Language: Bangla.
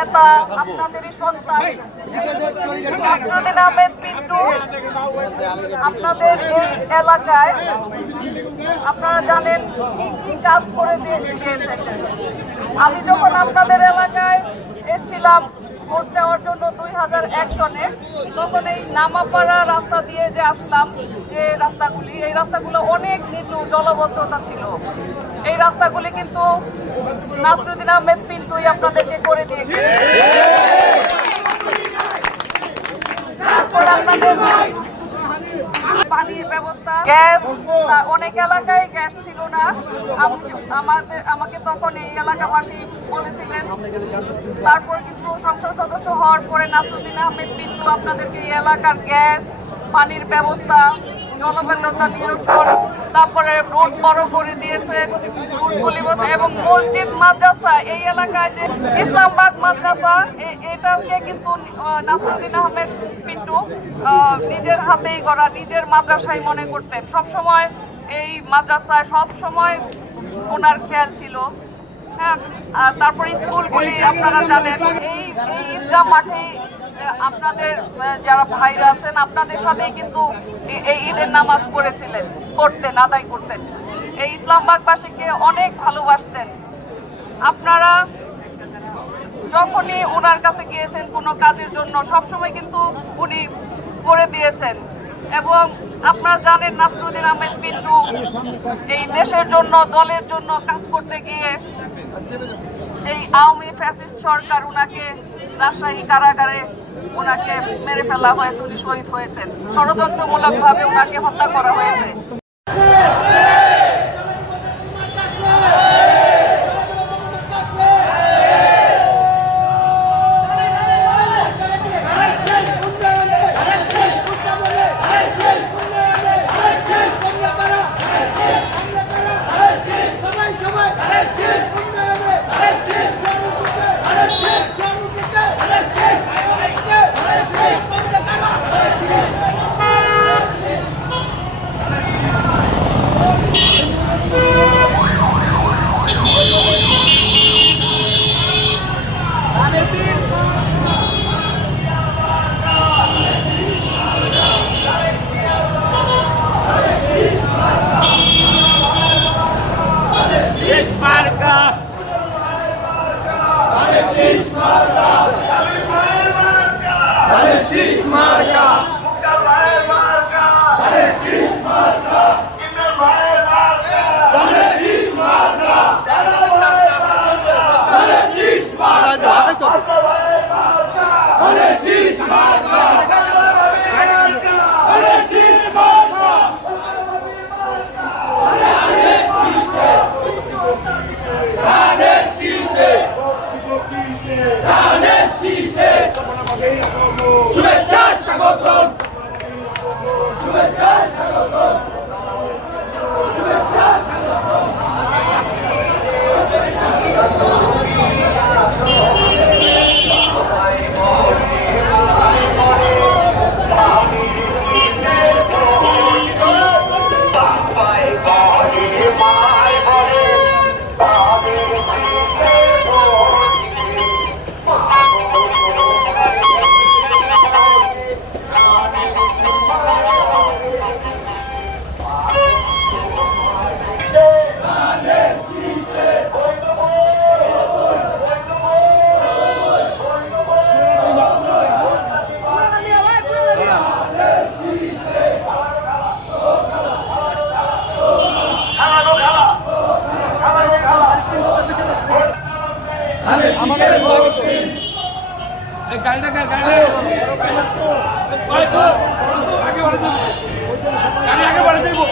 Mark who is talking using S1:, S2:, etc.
S1: নেতা আপনাদেরই সন্তান। নাসরুদ্দিন আহমেদ পিন্টু, আপনাদের এই এলাকায় আপনারা জানেন কি কাজ করে দিয়েছেন। আমি যখন আপনাদের এলাকায় এসেছিলাম ভোট দেওয়ার জন্য দুই হাজার এক সনে, তখন এই নামাপাড়া রাস্তা দিয়ে যে আসলাম, যে রাস্তাগুলি, এই রাস্তাগুলো অনেক নিচু জলবদ্ধতা ছিল। এই রাস্তাগুলি কিন্তু নাসরুদ্দিন আহমেদ, পিন্টুই আপনাদেরকে করে দিয়েছে। পানির ব্যবস্থা, গ্যাস অনেক এলাকায় গ্যাস ছিল না। আমাদের আমাকে তখন এই এলাকাবাসী বলেছিলেন। তারপর কিন্তু সংসদ সদস্য হওয়ার পরে নাসরুদ্দিন আহমেদ, পিন্টু আপনাদেরকে এই এলাকার গ্যাস, পানির ব্যবস্থা তারপরে রোড বড় করে দিয়েছে এবং মসজিদ মাদ্রাসা এই এলাকায় যে ইসলামবাগ মাদ্রাসা এটাকে কিন্তু নাসরুদ্দিন আহমেদ পিন্টু নিজের হাতেই গড়া নিজের মাদ্রাসায় মনে করতেন। সব সময় এই মাদ্রাসায় সব সময় ওনার খেয়াল ছিল। হ্যাঁ তারপরে স্কুলগুলি আপনারা জানেন এই এই ঈদগাহ আহ, আপনাদের যারা ভাইরা আছেন, আপনাদের সাথেই কিন্তু এই ঈদের নামাজ পড়েছিলেন করতেন আদায় করতেন। এই ইসলামবাগবাসীকে অনেক ভালোবাসতেন। আপনারা যখনই ওনার কাছে গিয়েছেন কোনো কাজের জন্য, সবসময় কিন্তু উনি করে দিয়েছেন। এবং আপনারা জানেন নাসরুদ্দিন আহমেদ পিন্টু এই দেশের জন্য, দলের জন্য কাজ করতে গিয়ে এই আওয়ামী ফ্যাসিস্ট সরকার উনাকে, রাজশাহী কারাগারে ওনাকে মেরে ফেলা হয়েছে, উনি শহীদ হয়েছেন। ষড়যন্ত্রমূলকভাবে ওনাকে হত্যা করা হয়েছে।
S2: শুভেচ্ছা
S3: আগে বাড়ি দেবো আগে বাড়ি দেবো